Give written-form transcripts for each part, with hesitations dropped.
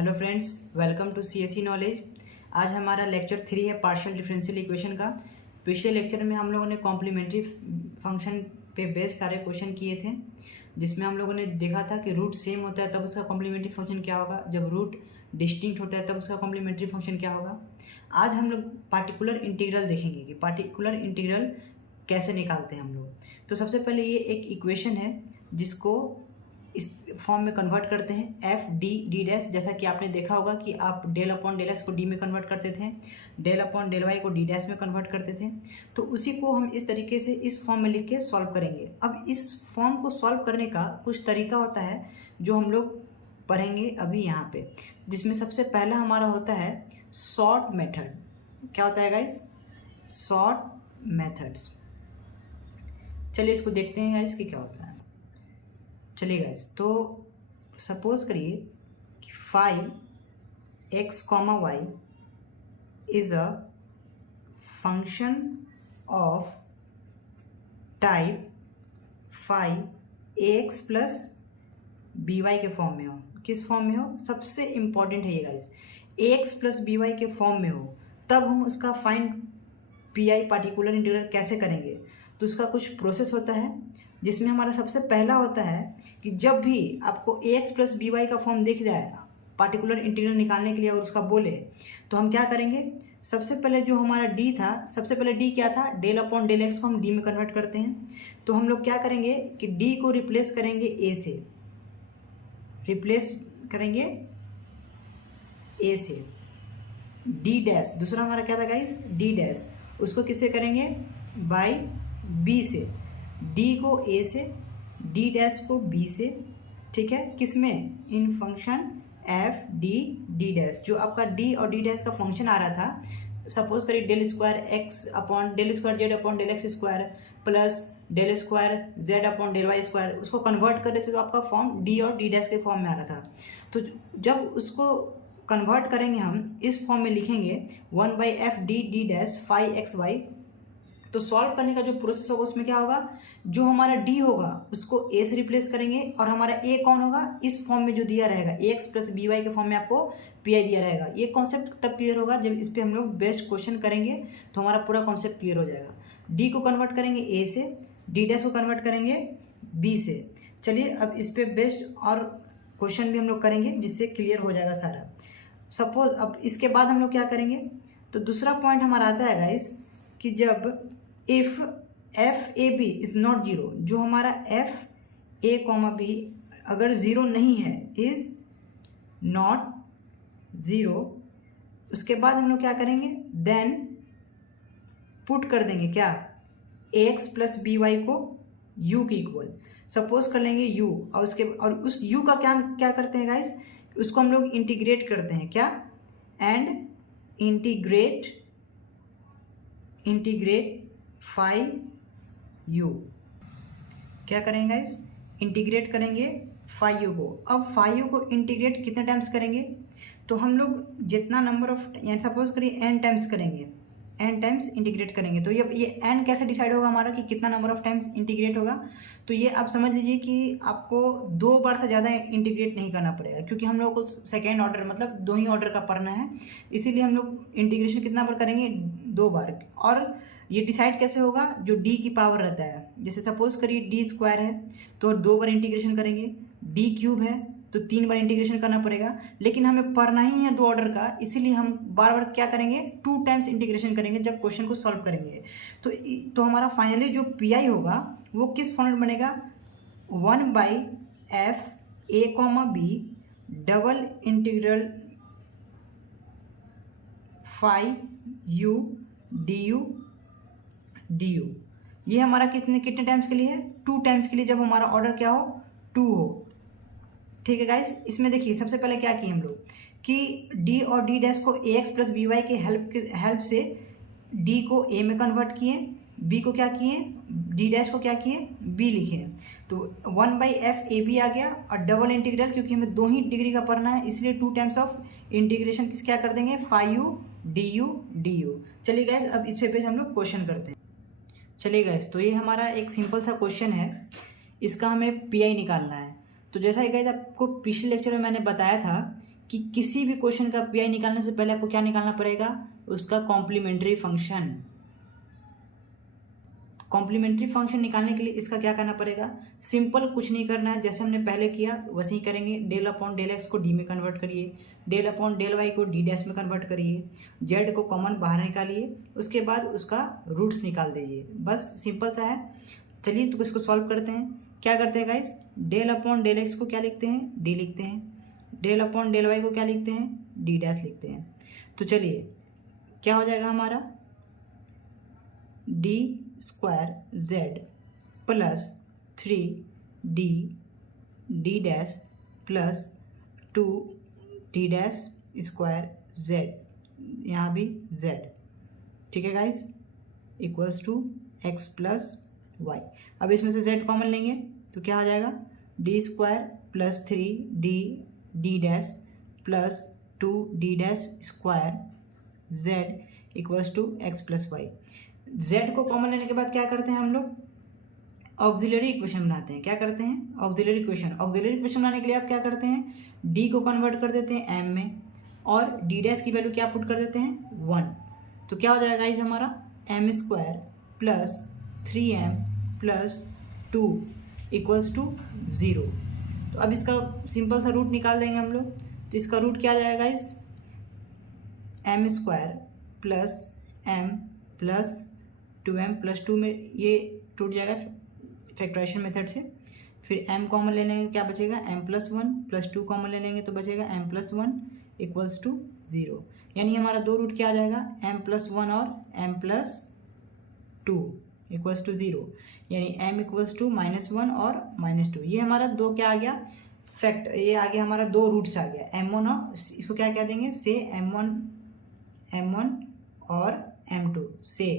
Hello friends, welcome to CSE knowledge. आज हमारा lecture 3 है पार्शियल डिफरेंशियल इक्वेशन का। पिछले लेक्चर में हम लोगों ने कॉम्प्लीमेंट्री फंक्शन पे बेस्ड सारे क्वेश्चन किए थे, जिसमें हम लोगों ने देखा था कि रूट सेम होता है तब उसका कॉम्प्लीमेंट्री फंक्शन क्या होगा, जब रूट डिस्टिंक्ट होता है तब उसका कॉम्प्लीमेंट्री फंक्शन क्या होगा। आज हम लोग पार्टिकुलर इंटीग्रल देखेंगे कि पार्टिकुलर इंटीग्रल कैसे निकालते हैं हम लोग। तो सबसे पहले ये एक इक्वेशन है जिसको इस फॉर्म में कन्वर्ट करते हैं एफ डी डी डैश। जैसा कि आपने देखा होगा कि आप डेल अपॉन डेल एक्स को डी में कन्वर्ट करते थे, डेल अपॉन डेल वाई को डी डैश में कन्वर्ट करते थे। तो उसी को हम इस तरीके से इस फॉर्म में लिख के सॉल्व करेंगे। अब इस फॉर्म को सॉल्व करने का कुछ तरीका होता है जो हम लोग पढ़ेंगे अभी यहाँ पे, जिसमें सबसे पहला हमारा होता है शॉर्ट मेथड। क्या होता है गाइस? Short methods. चलिए इसको देखते हैं गाइस कि क्या होता है। चलिए गाइस, तो सपोज करिए कि phi x comma y is a function of type phi a x plus b y के फॉर्म में हो। किस फॉर्म में हो? सबसे इंपॉर्टेंट है ये गाइस, ए एक्स प्लस बी वाई के फॉर्म में हो, तब हम उसका find P I particular integral कैसे करेंगे। तो उसका कुछ प्रोसेस होता है जिसमें हमारा सबसे पहला होता है कि जब भी आपको ए एक्स प्लस बी वाई का फॉर्म दिख जाए पार्टिकुलर इंटीग्रल निकालने के लिए और उसका बोले, तो हम क्या करेंगे? सबसे पहले जो हमारा डी था, सबसे पहले डी क्या था? डेल अपॉन डेल एक्स को हम डी में कन्वर्ट करते हैं। तो हम लोग क्या करेंगे कि डी को रिप्लेस करेंगे ए से, रिप्लेस करेंगे ए से। डी डैश, दूसरा हमारा क्या था गाइस? डी डैश, उसको किससे करेंगे? बाई बी से। डी को ए से, डी डैश को बी से, ठीक है। किसमें? In function F D D dash. जो आपका डी और डी डैश का फंक्शन आ रहा था, सपोज करिए del square x upon del square z upon del x square plus del square z upon del y square, उसको कन्वर्ट कर रहे थे तो आपका फॉर्म डी और डी डैश के फॉर्म में आ रहा था। तो जब उसको कन्वर्ट करेंगे हम इस फॉर्म में लिखेंगे 1/f D D dash phi x y. तो सॉल्व करने का जो प्रोसेस होगा उसमें क्या होगा? जो हमारा डी होगा उसको ए से रिप्लेस करेंगे और हमारा ए कौन होगा? इस फॉर्म में जो दिया रहेगा ए एक्स प्लस बी वाई के फॉर्म में आपको पी आई दिया रहेगा। ये कॉन्सेप्ट तब क्लियर होगा जब इस पर हम लोग बेस्ट क्वेश्चन करेंगे, तो हमारा पूरा कॉन्सेप्ट क्लियर हो जाएगा। डी को कन्वर्ट करेंगे ए से, डी डैश को कन्वर्ट करेंगे बी से। चलिए अब इस पर बेस्ट और क्वेश्चन भी हम लोग करेंगे जिससे क्लियर हो जाएगा सारा। सपोज अब इसके बाद हम लोग क्या करेंगे? तो दूसरा पॉइंट हमारा आता है गाइस कि जब if f a b is not zero, जो हमारा एफ ए कॉमा बी अगर ज़ीरो नहीं है, इज नॉट ज़ीरो, उसके बाद हम लोग क्या करेंगे? देन पुट कर देंगे क्या? ए एक्स प्लस बी वाई को यू के इक्वल सपोज कर लेंगे यू, और उस यू का क्या करते हैं गाइस? उसको हम लोग इंटीग्रेट करते हैं क्या? And integrate phi u. क्या करेंगे गाइस? इंटीग्रेट करेंगे फाई यू को। अब फाई यू को इंटीग्रेट कितने टाइम्स करेंगे? तो हम लोग जितना नंबर ऑफ, यानी सपोज करिए एन टाइम्स करेंगे, एन टाइम्स इंटीग्रेट करेंगे। तो ये एन कैसे डिसाइड होगा हमारा कि कितना नंबर ऑफ टाइम्स इंटीग्रेट होगा? तो ये आप समझ लीजिए कि आपको 2 बार से ज़्यादा इंटीग्रेट नहीं करना पड़ेगा, क्योंकि हम लोग को सेकेंड ऑर्डर मतलब 2 ही ऑर्डर का पढ़ना है, इसीलिए हम लोग इंटीग्रेशन कितना बार करेंगे? 2 बार। और ये डिसाइड कैसे होगा? जो डी की पावर रहता है, जैसे सपोज करिए डी स्क्वायर है तो 2 बार इंटीग्रेशन करेंगे, डी क्यूब है तो 3 बार इंटीग्रेशन करना पड़ेगा, लेकिन हमें पढ़ना ही है 2 ऑर्डर का, इसीलिए हम बार बार क्या करेंगे? 2 टाइम्स इंटीग्रेशन करेंगे जब क्वेश्चन को सॉल्व करेंगे। तो हमारा फाइनली जो पी आई होगा वो किस फॉर्म में बनेगा? 1/f a comma b double integral phi u d u d u. ये हमारा कितने टाइम्स के लिए है? 2 टाइम्स के लिए, जब हमारा ऑर्डर क्या हो? 2 हो। ठीक है गाइस, इसमें देखिए सबसे पहले क्या किए हम लोग कि डी और डी डैश को ए एक्स प्लस बी वाई के हेल्प से डी को ए में कन्वर्ट किए, बी को क्या किए? डी डैश को क्या किए? बी लिखे। तो 1/f ए बी आ गया, और डबल इंटीग्रल क्योंकि हमें 2 ही डिग्री का पढ़ना है इसलिए 2 टाइम्स ऑफ इंटीग्रेशन किस क्या कर देंगे? Phi u d u. चलिए गाइस, अब इस पे हम लोग क्वेश्चन करते हैं। चलिए गाइस, तो ये हमारा एक सिंपल सा क्वेश्चन है, इसका हमें पी आई निकालना है। तो जैसा ही गाइस आपको पिछले लेक्चर में मैंने बताया था कि किसी भी क्वेश्चन का पीआई निकालने से पहले आपको क्या निकालना पड़ेगा, उसका कॉम्प्लीमेंट्री फंक्शन। कॉम्प्लीमेंट्री फंक्शन निकालने के लिए इसका क्या करना पड़ेगा, सिंपल कुछ नहीं करना है, जैसे हमने पहले किया वैसे ही करेंगे। डेल अपॉन डेल एक्स को डी में कन्वर्ट करिए, डेल अपॉन डेल वाई को डी डैश में कन्वर्ट करिए, जेड को कॉमन बाहर निकालिए, उसके बाद उसका रूट्स निकाल दीजिए। बस सिंपल सा है। चलिए तो इसको सॉल्व करते हैं। क्या करते हैं guys, del upon del x को क्या लिखते हैं, डी लिखते हैं। डेल अपॉन डेल वाई को क्या लिखते हैं, डी डैश लिखते हैं। तो चलिए क्या हो जाएगा हमारा, D square z plus 3d D dash plus 2d dash square z, यहाँ भी जेड, ठीक है guys, equals to x plus y. अब इसमें से जेड कॉमन लेंगे तो क्या हो जाएगा, D square plus 3d D dash plus 2d dash square z equals to x plus y. Z को कॉमन लेने के बाद क्या करते हैं हम लोग, ऑक्सिलरी इक्वेशन बनाते हैं। क्या करते हैं, ऑक्सिलरी इक्वेशन। ऑक्सिलरी इक्वेशन बनाने के लिए आप क्या करते हैं, डी को कन्वर्ट कर देते हैं एम में और डी डैश की वैल्यू क्या पुट कर देते हैं, 1। तो क्या हो जाएगा इस हमारा m square plus 3m plus 2 equals to 0। तो अब इसका सिंपल सा रूट निकाल देंगे हम लोग। तो इसका रूट क्या आ जाएगा, इस m square plus m plus 2m plus 2 में ये टूट जाएगा फैक्टराइजेशन मेथड से। फिर m कॉमन ले लेंगे, क्या बचेगा, m प्लस 1 प्लस 2 कॉमन ले लेंगे तो बचेगा m प्लस 1 इक्वल्स टू 0। यानी हमारा दो रूट क्या आ जाएगा, m प्लस 1 और m प्लस 2 इक्वल्स टू 0। यानी m इक्वल्स टू -1 और -2। ये हमारा दो क्या आ गया, फैक्ट, ये आ गया हमारा दो रूट्स आ गया m1 और इसको क्या कह देंगे, से m1 और m2 से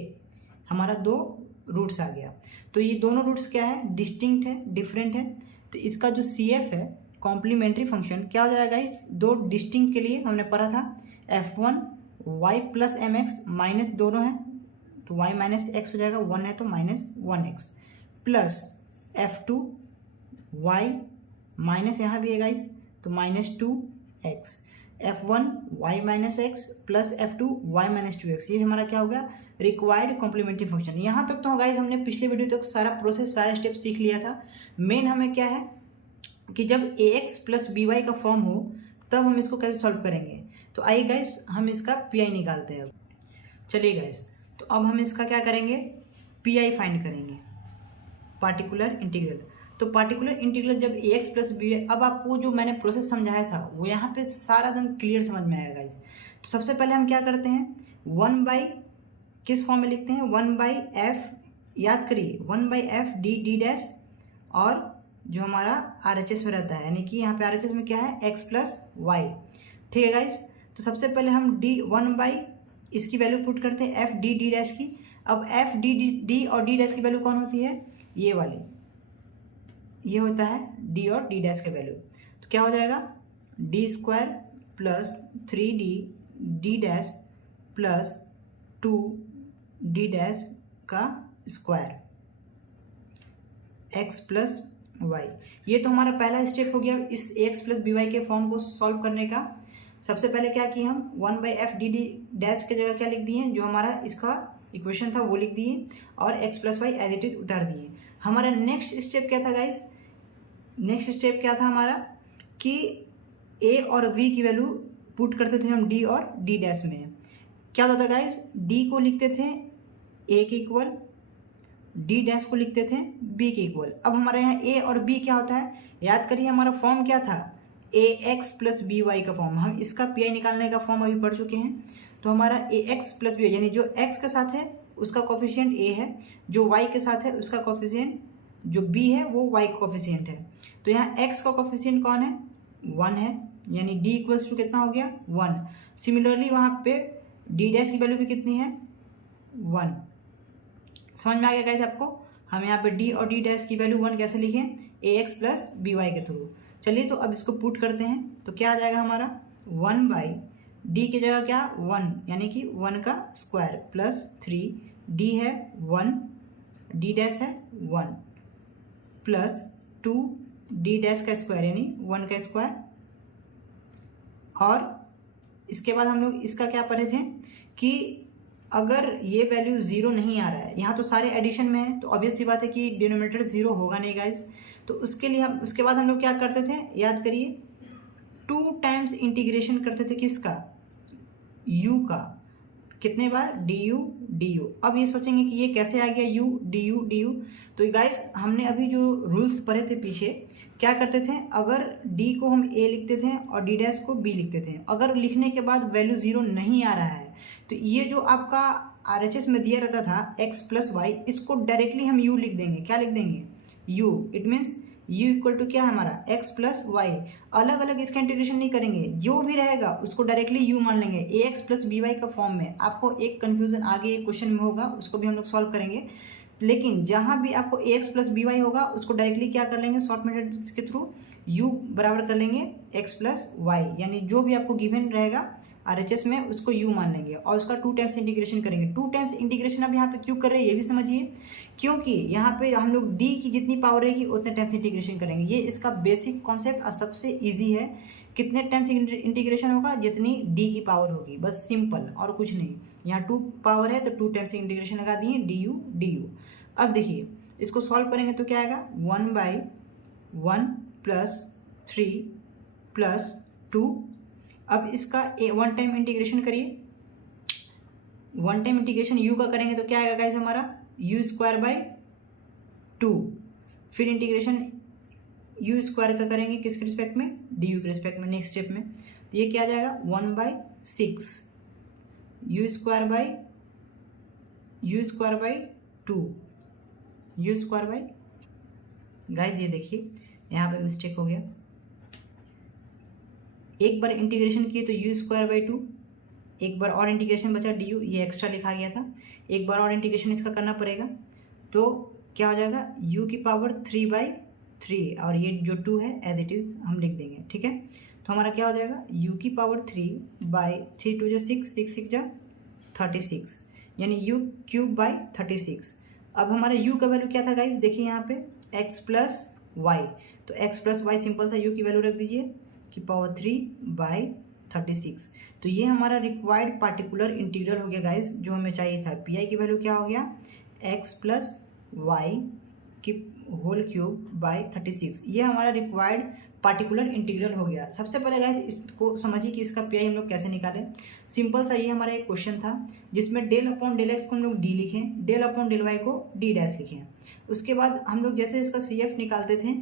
हमारा दो रूट्स आ गया। तो ये दोनों रूट्स क्या है, डिस्टिंक्ट है, डिफरेंट है। तो इसका जो CF है कॉम्प्लीमेंट्री फंक्शन क्या हो जाएगा, इस दो डिस्टिंक्ट के लिए हमने पढ़ा था f1 y plus mx minus दोनों है तो y माइनस एक्स हो जाएगा, 1 है तो -1x plus f2 y minus यहाँ भी है गाइस तो -2x, f1 y minus x plus f2 y minus 2x। ये हमारा क्या हो गया, रिक्वायर्ड कॉम्प्लीमेंट्री फंक्शन। यहाँ तक तो गाइस हमने पिछले वीडियो तक सारा प्रोसेस, सारे स्टेप सीख लिया था। मेन हमें क्या है कि जब ax प्लस by का फॉर्म हो तब हम इसको कैसे सॉल्व करेंगे। तो आइए गाइस हम इसका पी निकालते हैं। अब चलिए गाइस, तो अब हम इसका क्या करेंगे, पी फाइंड करेंगे, पार्टिकुलर इंटीग्रल। तो पार्टिकुलर इंटीग्रल जब ax प्लस by, अब आपको जो मैंने प्रोसेस समझाया था वो यहाँ पे सारा एकदम क्लियर समझ में आएगा गाइस। तो सबसे पहले हम क्या करते हैं, 1 बाई किस फॉर्म में लिखते हैं, 1 बाई एफ, याद करिए 1 by F D D dash, और जो हमारा RHS में रहता है, यानी कि यहाँ पे RHS में क्या है, x प्लस वाई, ठीक है गाइस। तो सबसे पहले हम डी 1 बाई इसकी वैल्यू पुट करते हैं एफ डी डी डैश की। अब एफ डी डी और डी डैश की वैल्यू कौन होती है, ये वाली, ये होता है डी और डी डैश का वैल्यू। तो क्या हो जाएगा, D square plus 3d D dash plus 2d dash का स्क्वायर x प्लस वाई। ये तो हमारा पहला स्टेप हो गया इस एक्स प्लस बी वाई के फॉर्म को सॉल्व करने का। सबसे पहले क्या किया हम, 1 by F D D dash की जगह क्या लिख दिए, जो हमारा इसका इक्वेशन था वो लिख दिए और x plus y as it is उतार दिए। हमारा नेक्स्ट स्टेप क्या था गाइस, नेक्स्ट स्टेप क्या था हमारा कि a और v की वैल्यू पुट करते थे हम d और d डैश में। क्या होता था गाइस, d को लिखते थे a के इक्वल, डी डैश को लिखते थे b के इक्वल। अब हमारे यहाँ a और b क्या होता है, याद करिए हमारा फॉर्म क्या था, ax प्लस by का फॉर्म। हम इसका पी निकालने का फॉर्म अभी पढ़ चुके हैं। तो हमारा ax प्लस by यानी जो x के साथ है उसका कोफिशिएंट a है, जो y के साथ है उसका कोफिशिएंट जो b है वो y का कोफिशिएंट है। तो यहाँ x का कोफिशिएंट कौन है, 1 है, यानी d इक्वल्स टू कितना हो गया, 1। सिमिलरली वहाँ पे d डैश की वैल्यू भी कितनी है, 1। समझ में आ गया गाइस आपको। हम यहाँ पे d और d डैश की वैल्यू 1 कैसे लिखें, ax प्लस by के थ्रू। चलिए तो अब इसको पुट करते हैं तो क्या आ जाएगा हमारा, 1 बाई डी की जगह क्या, 1 यानी कि 1 का स्क्वायर प्लस 3 डी है 1, डी डैश है 1 प्लस 2 डी डैश का स्क्वायर यानी 1 का स्क्वायर और इसके बाद हम लोग इसका क्या पढ़े थे कि अगर ये वैल्यू ज़ीरो नहीं आ रहा है, यहाँ तो सारे एडिशन में है तो ऑब्वियस सी बात है कि डिनोमिनेटर ज़ीरो होगा नहीं गाइस। तो उसके लिए हम उसके बाद हम लोग क्या करते थे, याद करिए, 2 टाइम्स इंटीग्रेशन करते थे किसका, u का, कितने बार, du। अब ये सोचेंगे कि ये कैसे आ गया u du। तो गाइस हमने अभी जो रूल्स पढ़े थे पीछे, क्या करते थे, अगर d को हम a लिखते थे और d डैश को b लिखते थे, अगर लिखने के बाद वैल्यू ज़ीरो नहीं आ रहा है तो ये जो आपका RHS में दिया रहता था x प्लस वाई, इसको डायरेक्टली हम u लिख देंगे। क्या लिख देंगे, u। It means u equal to क्या है हमारा, x प्लस वाई। अलग अलग इसका इंटीग्रेशन नहीं करेंगे, जो भी रहेगा उसको डायरेक्टली u मान लेंगे, ax प्लस by का फॉर्म में। आपको एक कन्फ्यूजन आगे एक क्वेश्चन में होगा, उसको भी हम लोग सॉल्व करेंगे, लेकिन जहाँ भी आपको ax प्लस by होगा उसको डायरेक्टली क्या कर लेंगे, शॉर्ट मेथड के थ्रू u बराबर कर लेंगे x प्लस वाई, यानी जो भी आपको गिवन रहेगा RHS में उसको u मान लेंगे और उसका 2 टाइम्स इंटीग्रेशन करेंगे। 2 टाइम्स इंटीग्रेशन अब यहाँ पे क्यों कर रहे हैं ये भी समझिए, क्योंकि यहाँ पे हम लोग d की जितनी पावर रहेगी उतने टाइम्स इंटीग्रेशन करेंगे। ये इसका बेसिक कॉन्सेप्ट और सबसे ईजी है। कितने टाइम्स इंटीग्रेशन होगा, जितनी d की पावर होगी, बस सिंपल और कुछ नहीं। यहाँ 2 पावर है तो 2 टाइम्स इंटीग्रेशन लगा दिए, du। अब देखिए इसको सॉल्व करेंगे तो क्या आएगा, 1/1 प्लस 3 प्लस 2। अब इसका 1 टाइम इंटीग्रेशन करिए, 1 टाइम इंटीग्रेशन u का करेंगे तो क्या आएगा गाइस हमारा, u²/2। फिर इंटीग्रेशन u² का करेंगे किसके रिस्पेक्ट में, du के रिस्पेक्ट में, नेक्स्ट स्टेप में। तो ये क्या आ जाएगा, 1/6 u²/2 गाइस। ये देखिए यहाँ पे मिस्टेक हो गया, एक बार इंटीग्रेशन किए तो u²/2, एक बार और इंटीग्रेशन बचा du, ये एक्स्ट्रा लिखा गया था, एक बार और इंटीग्रेशन इसका करना पड़ेगा। तो क्या हो जाएगा, u की पावर 3/3 और ये जो 2 है एज इट इज हम लिख देंगे, ठीक है। तो हमारा क्या हो जाएगा, u की पावर 3/3, 2 = 6, 6 6 = 36, यानी u³/36। अब हमारा u का वैल्यू क्या था गाइज, देखिए यहाँ पे x प्लस वाई, तो x प्लस वाई सिंपल था, u की वैल्यू रख दीजिए की पावर 3/36। तो ये हमारा रिक्वायर्ड पार्टिकुलर इंटीग्रल हो गया गाइस, जो हमें चाहिए था। पी आई की वैल्यू क्या हो गया, x प्लस वाई की होल क्यूब बाई 36। ये हमारा रिक्वायर्ड पार्टिकुलर इंटीग्रल हो गया। सबसे पहले गाइस इसको समझिए कि इसका पी आई हम लोग कैसे निकालें। सिंपल सा ये हमारा एक क्वेश्चन था जिसमें डेल अपॉन डेल एक्स को हम लोग डी लिखें, डेल अपॉन डेल वाई को डी डैश लिखें। उसके बाद हम लोग जैसे इसका सी एफ निकालते थे,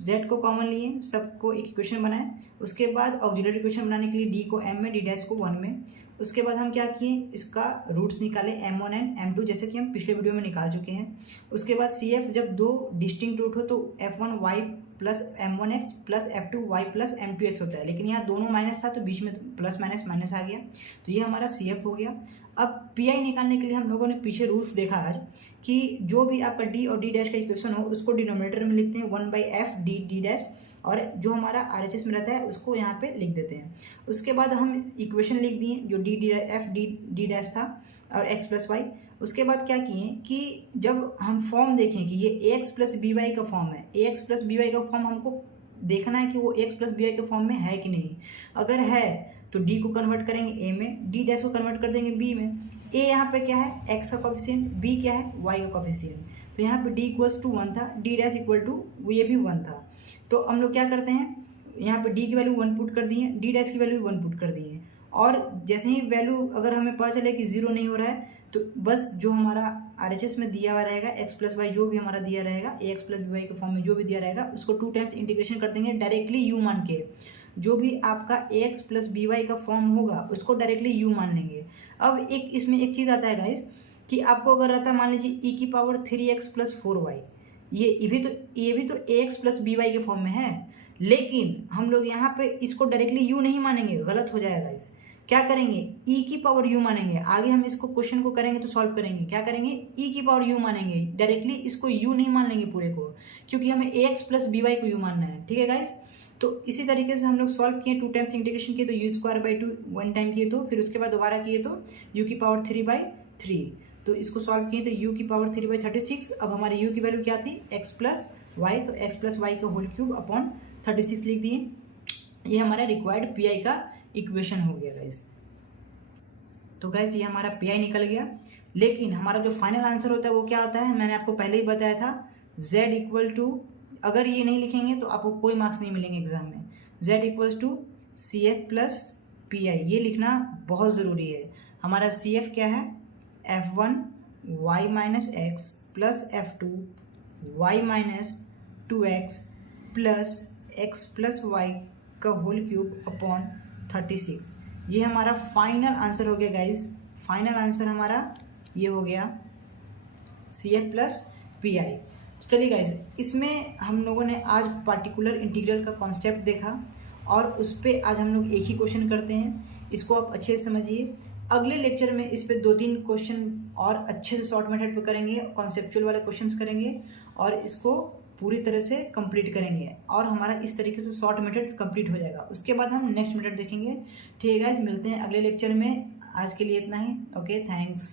z को कॉमन लिए, सबको एक इक्वेशन बनाए। उसके बाद ऑक्सिलरी इक्वेशन बनाने के लिए d को m में, d डैश को 1 में। उसके बाद हम क्या किए, इसका रूट्स निकाले m1 एंड m2, जैसे कि हम पिछले वीडियो में निकाल चुके हैं। उसके बाद CF जब दो डिस्टिंक्ट रूट हो तो f1y plus m1x plus f2y plus m2x होता है, लेकिन यहाँ दोनों माइनस था तो बीच में प्लस माइनस माइनस आ गया, तो ये हमारा CF हो गया। अब PI निकालने के लिए हम लोगों ने पीछे रूल्स देखा आज कि जो भी आपका D और D डैश का इक्वेशन हो उसको डिनोमिनेटर में लिखते हैं 1/f d डैश, और जो हमारा RHS में रहता है उसको यहाँ पे लिख देते हैं। उसके बाद हम इक्वेशन लिख दिए जो f d डैश था और x प्लस वाई। उसके बाद क्या किए कि जब हम फॉर्म देखें कि ये ax प्लस बी वाई का फॉर्म है, ax प्लस बी वाई का फॉर्म हमको देखना है कि वो x प्लस बी वाई के फॉर्म में है कि नहीं। अगर है तो d को कन्वर्ट करेंगे a में, d डैश को कन्वर्ट कर देंगे b में। a यहाँ पे क्या है, x का कोफिशिएंट, b क्या है, y का कोफिशिएंट। तो यहाँ पे d = 1 था, d डैश = ये भी 1 था। तो हम लोग क्या करते हैं, यहाँ पे d की वैल्यू 1 पुट कर दिए, d डैश की वैल्यू 1 पुट कर दिए, और जैसे ही वैल्यू अगर हमें पता चले कि 0 नहीं हो रहा है तो बस जो हमारा RHS में दिया हुआ रहेगा x प्लस वाई, जो भी हमारा दिया रहेगा ax प्लस बी वाई के फॉर्म में जो भी दिया रहेगा उसको 2 टाइम्स इंटीग्रेशन कर देंगे डायरेक्टली u मान के। जो भी आपका ax प्लस बी वाई का फॉर्म होगा उसको डायरेक्टली u मान लेंगे। अब एक इसमें एक चीज़ आता है गाइस कि आपको अगर रहता है मान लीजिए e की पावर 3x प्लस 4y, ये भी तो ax प्लस बी वाई के फॉर्म में है, लेकिन हम लोग यहाँ पे इसको डायरेक्टली u नहीं मानेंगे, गलत हो जाएगा। इस क्या करेंगे, e की पावर u मानेंगे। आगे हम इसको क्वेश्चन को करेंगे तो सॉल्व करेंगे, क्या करेंगे, e की पावर u मानेंगे, डायरेक्टली इसको u नहीं मान लेंगे पूरे को, क्योंकि हमें ax प्लस बी वाई को u मानना है। ठीक है गाइस, तो इसी तरीके से हम लोग सॉल्व किए, 2 टाइम्स इंटीग्रेशन किए तो u²/2 1 टाइम किए, तो फिर उसके बाद दोबारा किए तो u की पावर 3/3, तो इसको सॉल्व किए तो u की पावर 3/36। अब हमारी u की वैल्यू क्या थी, x प्लस वाई, तो x प्लस वाई का होल क्यूब अपॉन 36 लिख दिए। ये हमारा रिक्वायर्ड पी आई का इक्वेशन हो गया गाइस। तो गाइस ये हमारा पी निकल गया, लेकिन हमारा जो फाइनल आंसर होता है वो क्या होता है, मैंने आपको पहले ही बताया था, z इक्वल टू, अगर ये नहीं लिखेंगे तो आपको कोई मार्क्स नहीं मिलेंगे एग्जाम में, z equals to C F plus P I, ये लिखना बहुत ज़रूरी है। हमारा सी एफ क्या है, f1 y minus x plus f2 y minus 2x plus x plus y का होल क्यूब अपॉन 36। ये हमारा फाइनल आंसर हो गया गाइज। फाइनल आंसर हमारा ये हो गया C F plus P I. चलिए गाइज, इसमें हम लोगों ने आज पार्टिकुलर इंटीग्रल का कॉन्सेप्ट देखा और उस पर आज हम लोग एक ही क्वेश्चन करते हैं, इसको आप अच्छे से समझिए। अगले लेक्चर में इस पे 2-3 क्वेश्चन और अच्छे से शॉर्ट मेथड पे करेंगे, कॉन्सेप्चुअल वाले क्वेश्चंस करेंगे और इसको पूरी तरह से कंप्लीट करेंगे और हमारा इस तरीके से शॉर्ट मेथड कंप्लीट हो जाएगा। उसके बाद हम नेक्स्ट मेथड देखेंगे। ठीक है गाइस, मिलते हैं अगले लेक्चर में। आज के लिए इतना ही। Okay, thanks.